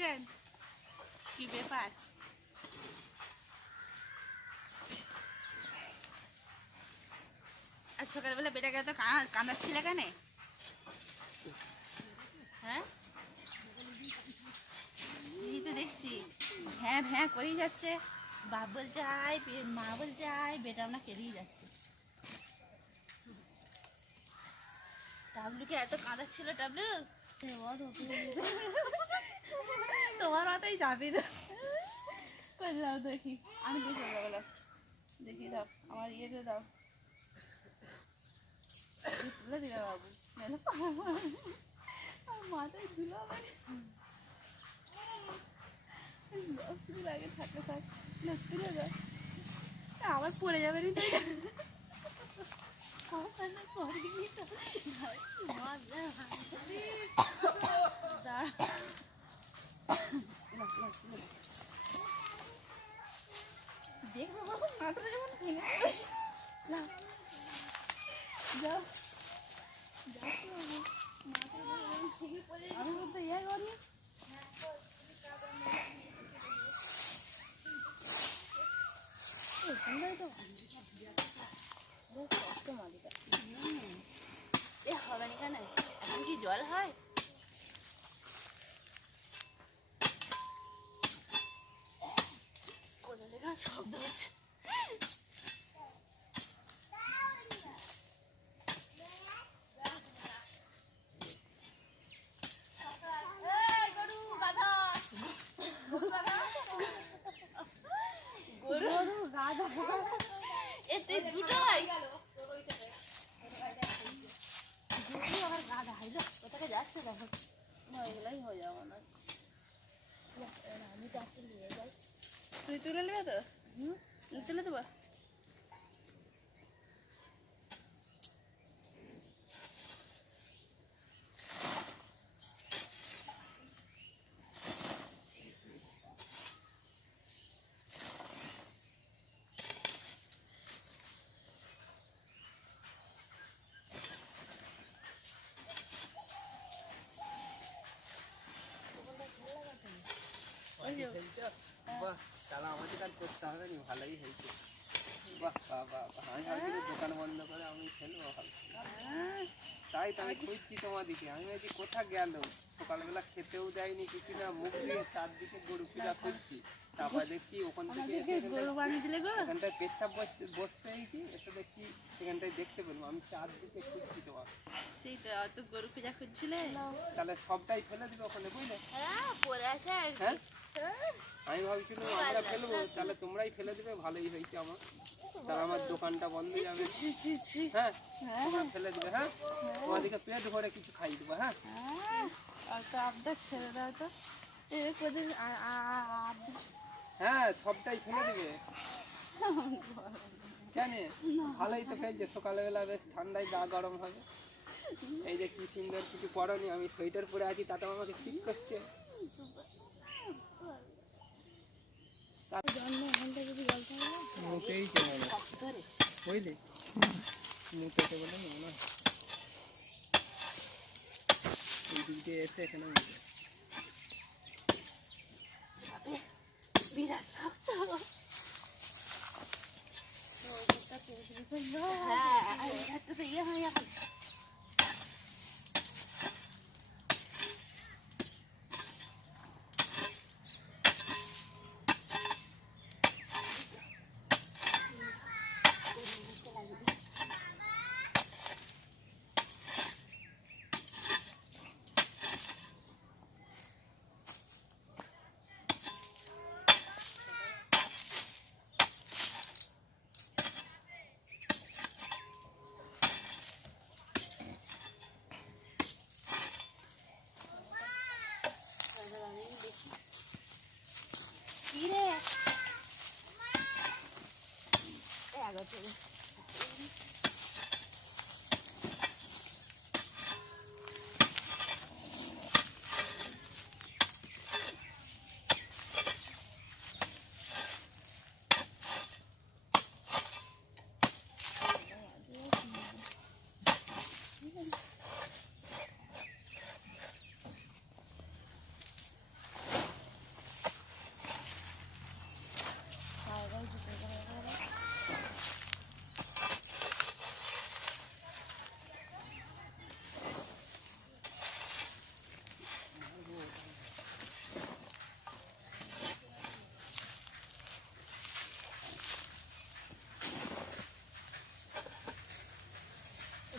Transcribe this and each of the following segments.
কেন? কি ব্যাপার? আর সকালবেলা বেটাকে তো কাঁদাচ্ছিলে কেন? হ্যাঁ, এই তো দেখছি হ্যাঁ হ্যাঁ করেই যাচ্ছে। বাপ বলছে আয়, মা বলছে আয়, বেটা আমরা কেঁদেই যাচ্ছে। ডাবলুকে এত কাঁদাচ্ছিল। ডাবলু তোমার মাথায় যাবি তো দাও দেখি, আমি দেখি বলো, দেখি দাও আমার ইয়েতে দাও, তুলে দিলে বাবু, মাথায় ধুলো লাগে, থাকলে থাক, তুলে দাও, আবার পড়ে যাবে নি। দেখবো মাথাটা যেমন ভেঙে যাও, আমি বলতে ইয়ে করি এ হবে না কেন? এখন কি জল হয়? কোথা থেকে শব্দ হচ্ছে? এতে দুটোই আবার গাধা হাইলো কোথাকে যাচ্ছে দেখো। এগুলাই হয়ে যাবো না, আমি চারটে নিয়ে যাই। তুই তুলে নেবে তো? তুলে দেবো। বাহ, তাহলে আমাদের কাজ করতে হবে না, ভালোই হয়েছে। বাহ বাহ বাহ, আমি ভাবছি দোকান বন্ধ করে আমি ফেলবো, ভালো। তাই তো আমি খুঁজছি তোমাদিকে, আমি ভাবছি কোথা গেল, সকালবেলা খেতেও দেয়নি কিছু না, মুখ দিয়ে চারদিকে গরু পূজা খুঁজছি, তারপর দেখছি ওখান থেকে এখানটায় পেচ্ছাপ বসতে হয়েছি, এসে দেখছি সেখানটায় দেখতে পেলাম, আমি চারদিকে খুঁজছি তোমার। সেই তো অত গরু পূজা খুঁজছিলে, তাহলে সবটাই ফেলে দিবে ওখানে, বুঝলে? হ্যাঁ পরে আসে আর কি। হ্যাঁ, আমি ভাবছিলাম আমরা ফেলবো, তাহলে তোমরাই ফেলে দিবে, ভালোই হয়েছে আমার, তাহলে আমার দোকানটা বন্ধ যাবে। হ্যাঁ, তোমরা ফেলে দিবে। হ্যাঁ, তোমাদেরকে পেট ভরে কিছু খাই দেবো। হ্যাঁ, আবদার ছেড়ে দাও তো, হ্যাঁ সবটাই ফেলে দিবে কেন? ভালোই তো খেয়েছে, সকালবেলা বেশ ঠান্ডায় গা গরম হবে। এই যে কি সুন্দর কিছু পরনি, আমি সোয়েটার পরে আছি, তাতেও আমাকে শীত করছে। মুখেই বুঝলি, মুখে বলে না, এই দিক দিয়ে এসে এখানে বিরাট শক্ত। হ্যাঁ একটা তো ইয়ে হয় এখন।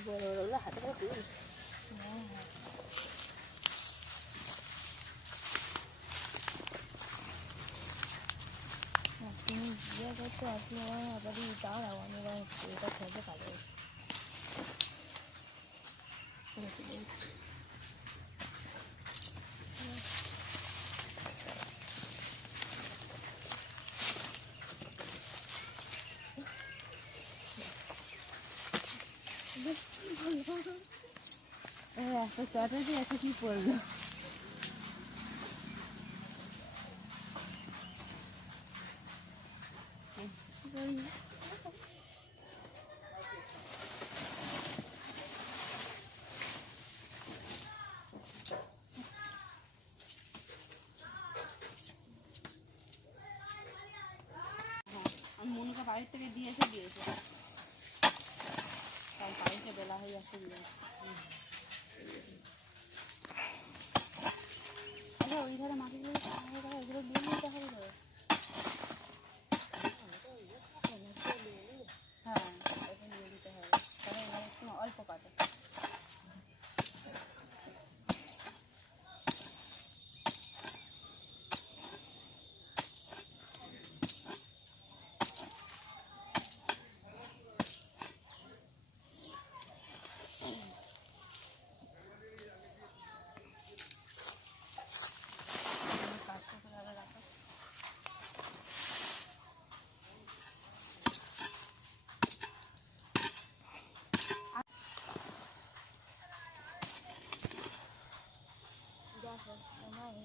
বড় বড়গুলো হাতে করে তুলি। তুমি বিয়ে করছো আর কি আবার দাঁড়াও আমি এবার এটা খেলতে পারবো। একটা চটা দিয়ে একটা কি পড়লো। আমি মনুকে বাড়ির থেকে দিয়েছে কাল বাড়িতে বেলা হয়ে যাচ্ছে আচ্ছা ওই ধারে মাটিগুলো ওইগুলো দিয়ে নিতে হবে তো। হ্যাঁ এটা নিয়ে দিতে হবে তাহলে এখানে একটু অল্প কাটে।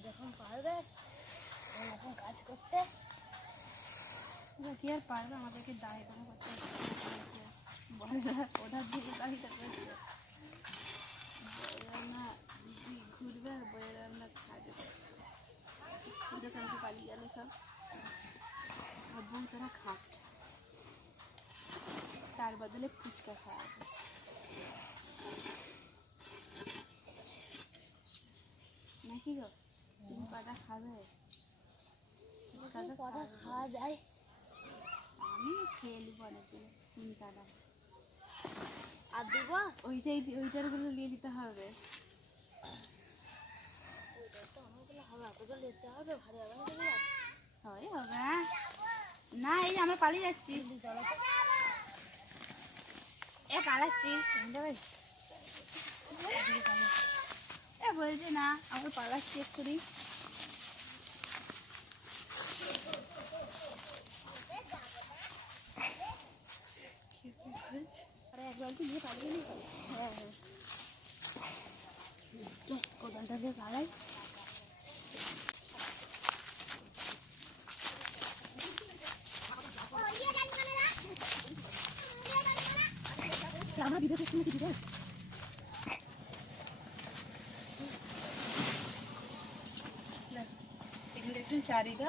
যখন পারবে এখন কাজ করতে কি আর পারবে আমাদেরকে দাঁড়িয়ে দাঁড়া করতে ওটার দিকে গাড়িটা করছে না ঘুরবে বইয়ের রান্না খাবে দোকানকে পালিয়ে গেল সব আর বউ তারা খাট তার বদলে ফুচকা খাওয়া নাকি গো তুমি কটা খাবে কটা খাওয়া যায়। আমি খেয়ে নেবো অনেকগুলো চিন্তাটা আর দেবো ওইটার গুলো নিয়ে দিতে হবে হবে এতগুলো নিতে হবে ভারী হবে না হয় হবে না এই আমরা পালিয়ে যাচ্ছি চলো এ পালাচ্ছি এ বলছে না আমরা পালাচ্ছি এক্ষুনি আরে একবার কি নিয়ে পালিয়ে নি। হ্যাঁ হ্যাঁ কোদালটা দিয়ে পালাই। আমার ভিডিও দেখছি নাকি ভিডিও এগুলো একটু চারিদা